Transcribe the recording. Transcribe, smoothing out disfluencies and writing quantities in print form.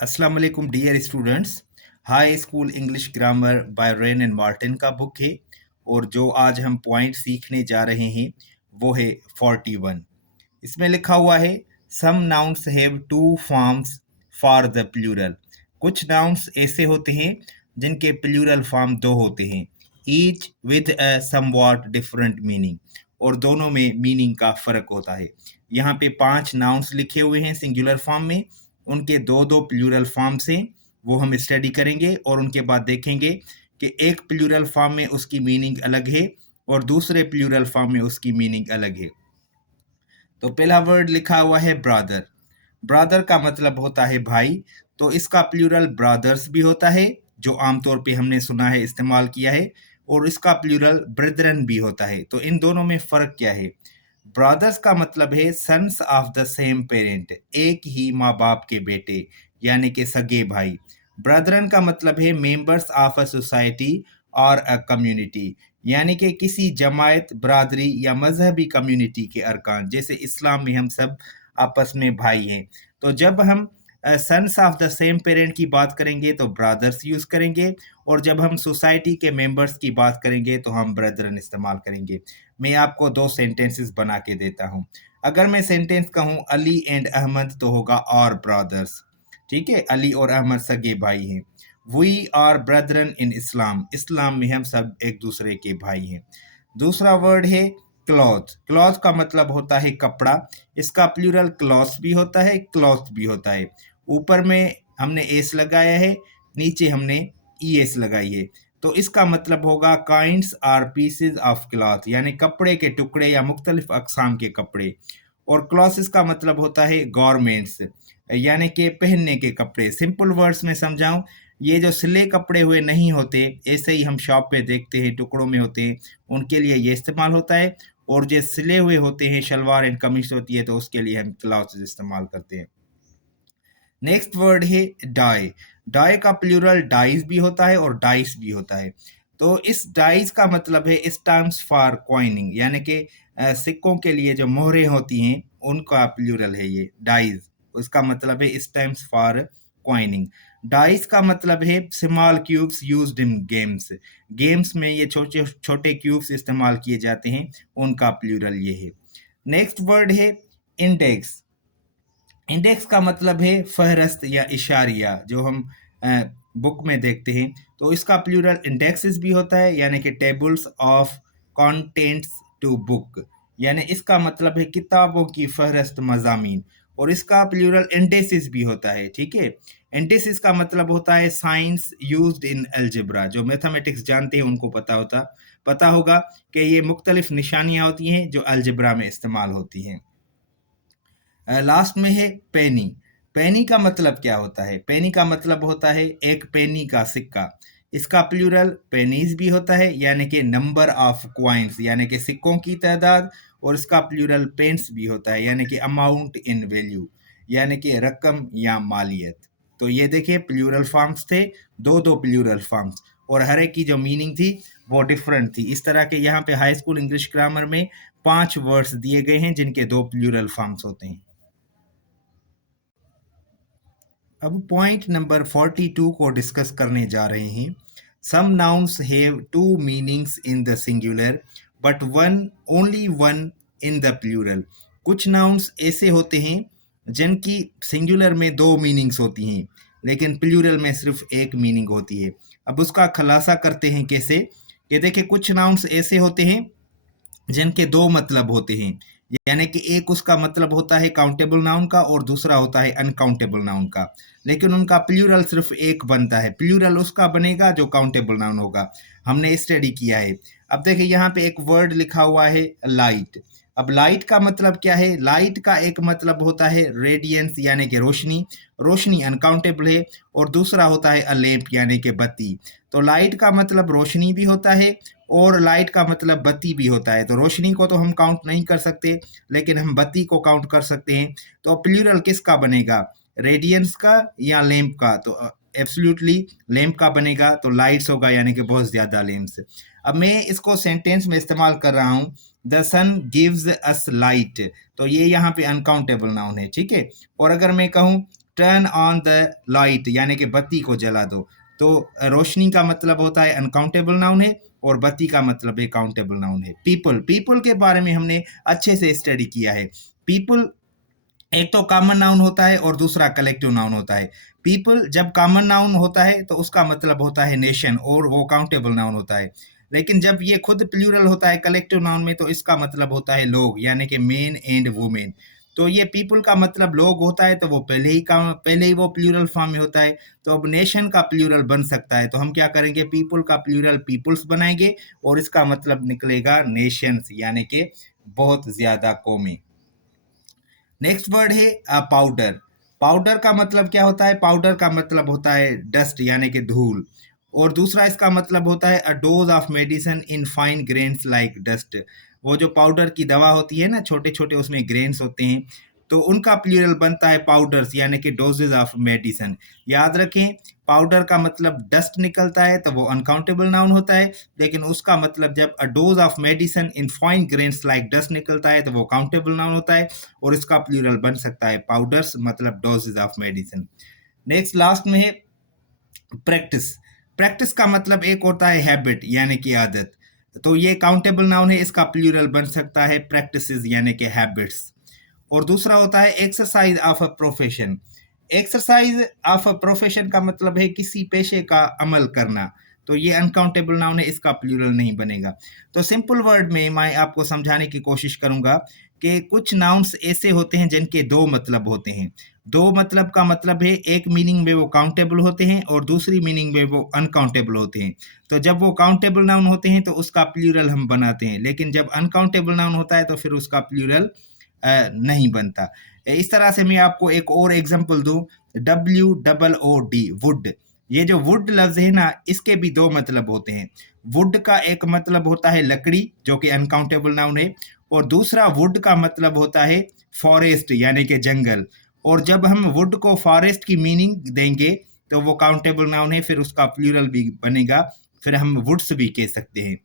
अस्सलाम वालेकुम dear students. High school English grammar by Wren and Martin का book है और जो आज हम पॉइंट सीखने जा रहे हैं वो है 41। इसमें लिखा हुआ है some nouns have two forms for the plural. कुछ नाउन्स ऐसे होते हैं जिनके प्लूरल फॉर्म दो होते हैं, each with a somewhat different meaning, और दोनों में मीनिंग का फर्क होता है। यहाँ पे 5 नाउन्स लिखे हुए हैं सिंगुलर फॉर्म में, उनके दो दो प्लूरल फॉर्म्स हैं, वो हम स्टडी करेंगे और उनके बाद देखेंगे कि एक प्लूरल फॉर्म में उसकी मीनिंग अलग है और दूसरे प्लूरल फॉर्म में उसकी मीनिंग अलग है। तो पहला वर्ड लिखा हुआ है ब्रदर। ब्रदर का मतलब होता है भाई, तो इसका प्लूरल ब्रदर्स भी होता है, जो आमतौर पे हमने सुना है, इस्तेमाल किया है, और इसका प्लूरल ब्रेदरन भी होता है। तो इन दोनों में फ़र्क क्या है? ब्रदर्स का मतलब है sons of the same parent, एक ही माँ बाप के बेटे, यानी कि सगे भाई। ब्रदरन का मतलब है मेंबर्स ऑफ अ सोसाइटी और अ कम्युनिटी, यानी कि किसी जमायत, बरादरी या मजहबी कम्युनिटी के अरकान। जैसे इस्लाम में हम सब आपस में भाई हैं, तो जब हम sons of the same parent की बात करेंगे तो ब्रदर्स यूज़ करेंगे, और जब हम सोसाइटी के मेंबर्स की बात करेंगे तो हम ब्रदरन इस्तेमाल करेंगे। मैं आपको 2 सेंटेंसेस बना के देता हूँ। अगर मैं सेंटेंस कहूँ अली एंड अहमद, तो होगा और ब्रदर्स। ठीक है, अली और अहमद सगे भाई हैं। वी आर ब्रदरन इन इस्लाम, इस्लाम में हम सब एक दूसरे के भाई हैं। दूसरा वर्ड है क्लॉथ। क्लॉथ का मतलब होता है कपड़ा। इसका प्लूरल क्लॉथ्स भी होता है, क्लॉथ भी होता है। ऊपर में हमने एस लगाया है, नीचे हमने ई एस लगाई है, तो इसका मतलब होगा kinds or pieces of cloth, यानी कपड़े के टुकड़े या मुख्तलिफ अकसाम के कपड़े। और क्लॉथ्स का मतलब होता है गॉरमेंट्स, यानी कि पहनने के कपड़े। सिंपल वर्ड्स में समझाऊं, ये जो सिले कपड़े हुए नहीं होते, ऐसे ही हम शॉप पे देखते हैं टुकड़ों में होते हैं, उनके लिए ये इस्तेमाल होता है। और जो सिले हुए होते हैं, शलवार एंड कमीज होती है, तो उसके लिए हम क्लॉथ्स इस्तेमाल करते हैं। नेक्स्ट वर्ड है डाई। डाई का प्लूरल डाइज भी होता है और डाइस भी होता है। तो इस डाइज का मतलब है स्टैम्प्स फॉर कॉइनिंग, यानी कि सिक्कों के लिए जो मोहरें होती हैं उनका प्लूरल है ये डाइज। उसका मतलब है स्टैम्प्स फॉर कॉइनिंग। डाइस का मतलब है small cubes used in games. Games में ये छोटे छोटे क्यूब्स इस्तेमाल किए जाते हैं, उनका प्लूरल ये है। नेक्स्ट वर्ड है इंडेक्स। इंडेक्स का मतलब है फहरस्त या इशारिया, जो हम बुक में देखते हैं, तो इसका प्लूरल इंडेक्सेस भी होता है, यानी कि tables of contents to book, यानी इसका मतलब है किताबों की फहरस्त मजामीन। और इसका प्लूरल इंडेसिस भी होता है। ठीक है, इंडेसिस का मतलब होता है साइंस यूज्ड इन अलजेब्रा। जो मैथमेटिक्स जानते हैं उनको पता होगा कि ये मुख्तलिफ निशानियां होती हैं जो अलजेब्रा में इस्तेमाल होती हैं। लास्ट में है पेनी। पेनी का मतलब क्या होता है? पेनी का मतलब होता है एक पेनी का सिक्का। इसका प्लूरल पेनीज भी होता है, यानी कि नंबर ऑफ क्वाइंस, यानी कि सिक्कों की तादाद। और इसका प्लूरल पेंस भी होता है, यानी कि अमाउंट इन वैल्यू, यानी कि रकम या मालियत। तो ये देखिए प्लूरल फॉर्म्स थे, दो दो प्लूरल फॉर्म्स, और हर एक की जो मीनिंग थी वो डिफरेंट थी। इस तरह के यहाँ पे हाई स्कूल इंग्लिश ग्रामर में 5 वर्ड्स दिए गए हैं जिनके 2 प्लूरल फॉर्म्स होते हैं। अब पॉइंट नंबर 42 को डिस्कस करने जा रहे हैं। Some nouns have two meanings in the singular but one only one in the plural. कुछ नाउन्स ऐसे होते हैं जिनकी सिंगुलर में 2 मीनिंग्स होती हैं, लेकिन प्लूरल में सिर्फ एक मीनिंग होती है। अब उसका खुलासा करते हैं कैसे। ये देखिए, कुछ नाउन्स ऐसे होते हैं जिनके 2 मतलब होते हैं, यानी कि एक उसका मतलब होता है काउंटेबल नाउन का और दूसरा होता है अनकाउंटेबल नाउन का, लेकिन उनका प्लूरल सिर्फ एक बनता है। प्लूरल उसका बनेगा जो काउंटेबल नाउन होगा। हमने स्टडी किया है। अब देखिए, यहाँ पे एक वर्ड लिखा हुआ है लाइट। अब लाइट का मतलब क्या है? लाइट का एक मतलब होता है रेडियंस, यानी कि रोशनी। रोशनी अनकाउंटेबल है। और दूसरा होता है अ लैम्प, यानी कि बत्ती। तो लाइट का मतलब रोशनी भी होता है और लाइट का मतलब बत्ती भी होता है। तो रोशनी को तो हम काउंट नहीं कर सकते, लेकिन हम बत्ती को काउंट कर सकते हैं। तो प्लूरल किसका बनेगा? रेडियंस का या लैम्प का? तो एब्सोल्युटली लैम्प का बनेगा, तो लाइट्स होगा, यानी कि बहुत ज़्यादा लैम्प्स। अब मैं इसको सेंटेंस में इस्तेमाल कर रहा हूँ, the sun gives us light. तो ये यहाँ पे अनकाउंटेबल नाउन है, ठीक है। और अगर मैं कहूँ टर्न ऑन द लाइट यानी कि बत्ती को जला दो। तो रोशनी का मतलब होता है अनकाउंटेबल नाउन है और बत्ती का मतलब है काउंटेबल नाउन है। पीपल, पीपल के बारे में हमने अच्छे से स्टडी किया है। पीपल एक तो कॉमन नाउन होता है और दूसरा कलेक्टिव नाउन होता है। पीपल जब कॉमन नाउन होता है तो उसका मतलब होता है नेशन और वो काउंटेबल नाउन होता है। लेकिन जब ये खुद प्लूरल होता है कलेक्टिव नाउन में तो इसका मतलब होता है लोग, यानी कि मेन एंड वुमेन। तो ये पीपल का मतलब लोग होता है तो वो पहले ही वो प्लूरल फॉर्म में होता है। तो अब नेशन का प्लूरल बन सकता है, तो हम क्या करेंगे, पीपल का प्लूरल पीपल्स बनाएंगे और इसका मतलब निकलेगा नेशंस, यानी कि बहुत ज्यादा कौमें। नेक्स्ट वर्ड है पाउडर। पाउडर का मतलब क्या होता है? पाउडर का मतलब होता है डस्ट यानी कि धूल। और दूसरा इसका मतलब होता है अ dose of medicine in fine grains like dust. वो जो पाउडर की दवा होती है ना, छोटे छोटे उसमें ग्रेन्स होते हैं, तो उनका प्लूरल बनता है पाउडर्स यानी कि डोजेज ऑफ मेडिसिन। याद रखें, पाउडर का मतलब डस्ट निकलता है तो वो अनकाउंटेबल नाउन होता है, लेकिन उसका मतलब जब अ dose of medicine in fine grains like dust निकलता है तो वो काउंटेबल नाउन होता है और इसका प्लूरल बन सकता है पाउडर्स, मतलब doses of medicine. Next last में है प्रैक्टिस। प्रैक्टिस का मतलब एक होता है हैबिट यानी कि आदत, तो ये काउंटेबल नाउन है, इसका प्लूरल बन सकता है प्रैक्टिसेस यानी कि हैबिट्स। और दूसरा होता है exercise of a profession. Exercise of a profession का मतलब है किसी पेशे का अमल करना, तो ये अनकाउंटेबल नाउन है, इसका प्लूरल नहीं बनेगा। तो सिंपल वर्ड में मैं आपको समझाने की कोशिश करूंगा कि कुछ नाउन्स ऐसे होते हैं जिनके दो मतलब होते हैं। दो मतलब का मतलब है एक मीनिंग में वो काउंटेबल होते हैं और दूसरी मीनिंग में वो अनकाउंटेबल होते हैं। तो जब वो काउंटेबल नाउन होते हैं तो उसका प्लूरल हम बनाते हैं, लेकिन जब अनकाउंटेबल नाउन होता है तो फिर उसका प्लूरल नहीं बनता। इस तरह से मैं आपको एक और एग्जांपल दूं, WOOD, वुड। ये जो वुड लफ्ज है ना, इसके भी दो मतलब होते हैं। वुड का एक मतलब होता है लकड़ी, जो कि अनकाउंटेबल नाउन है, और दूसरा वुड का मतलब होता है फॉरेस्ट यानी कि जंगल। और जब हम वुड को फॉरेस्ट की मीनिंग देंगे तो वो काउंटेबल नाउन है, फिर उसका प्लूरल भी बनेगा, फिर हम वुड्स भी कह सकते हैं।